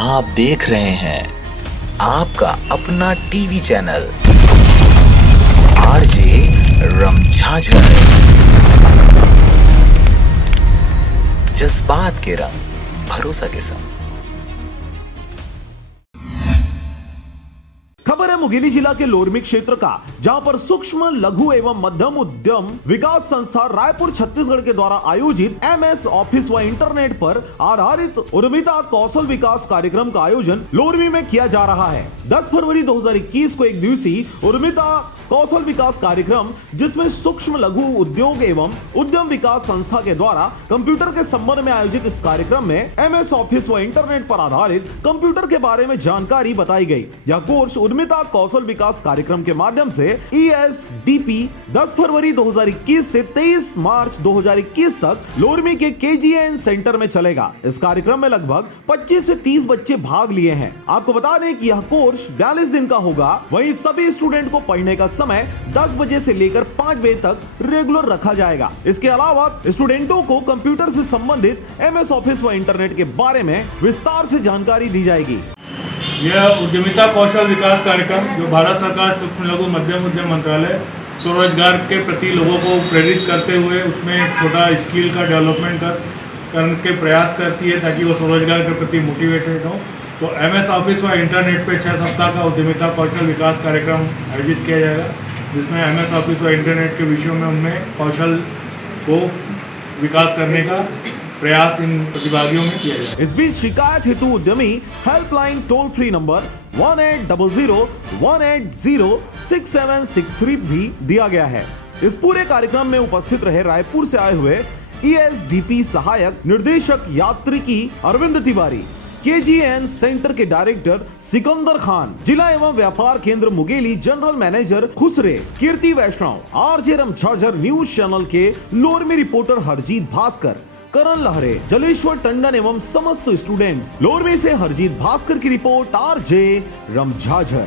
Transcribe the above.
आप देख रहे हैं आपका अपना टीवी चैनल आरजे रमझाझर। जज्बात के रंग भरोसा के संग। खबर है मुंगेली जिला के लोरमी क्षेत्र का, जहां पर सूक्ष्म लघु एवं मध्यम उद्यम विकास संस्था रायपुर छत्तीसगढ़ के द्वारा आयोजित एमएस ऑफिस व इंटरनेट पर आधारित उद्यमिता कौशल विकास कार्यक्रम का आयोजन लोरमी में किया जा रहा है। 10 फरवरी 2021 को एक दिवसीय उद्यमिता कौशल विकास कार्यक्रम, जिसमें सूक्ष्म लघु उद्योग एवं उद्यम विकास संस्था के द्वारा कंप्यूटर के संबंध में आयोजित इस कार्यक्रम में एमएस ऑफिस व इंटरनेट पर आधारित कंप्यूटर के बारे में जानकारी बताई गई। यह कोर्स उद्यमिता कौशल विकास कार्यक्रम के माध्यम से ESDP 10 फरवरी 2021 से 23 मार्च 2021 तक लोरमी के KGN सेंटर में चलेगा। इस कार्यक्रम में लगभग 25 से 30 बच्चे भाग लिए हैं। आपको बता दें कि यह कोर्स 42 दिन का होगा। वहीं सभी स्टूडेंट को पढ़ने का समय 10 बजे से लेकर 5 बजे तक रेगुलर रखा जाएगा। इसके अलावा स्टूडेंटों को कंप्यूटर से संबंधित एमएस ऑफिस व इंटरनेट के बारे में विस्तार से जानकारी दी जाएगी। यह उद्यमिता कौशल विकास कार्यक्रम जो भारत सरकार सूक्ष्म लघु मध्यम उद्यम मंत्रालय स्वरोजगार के प्रति लोगों को प्रेरित करते हुए उसमें छोटा स्किल का डेवलपमेंट करने के प्रयास करती है, ताकि वो स्वरोजगार के प्रति मोटिवेटेड हो। तो एमएस ऑफिस व इंटरनेट पे 6 सप्ताह का उद्यमिता कौशल विकास कार्यक्रम आयोजित किया जाएगा, जिसमें एमएस ऑफिस व इंटरनेट के विषयों में उनमें कौशल को विकास करने का प्रयास इन प्रतिभागियों में किया जाएगा। इस बीच शिकायत हेतु उद्यमी हेल्पलाइन टोल फ्री नंबर 1800-180-6763 भी दिया गया है। इस पूरे कार्यक्रम में उपस्थित रहे रायपुर से आए हुए ESDP सहायक निर्देशक यात्रिकी अरविंद तिवारी, KGN सेंटर के डायरेक्टर सिकंदर खान, जिला एवं व्यापार केंद्र मुंगेली जनरल मैनेजर खुसरे, कीर्ति वैष्णव, आरजे रमझाझर न्यूज चैनल के लोरमी रिपोर्टर हरजीत भास्कर, करण लहरे, जलेश्वर टंडन एवं समस्त स्टूडेंट्स। लोरमी से हरजीत भास्कर की रिपोर्ट, आरजे रमझाझर।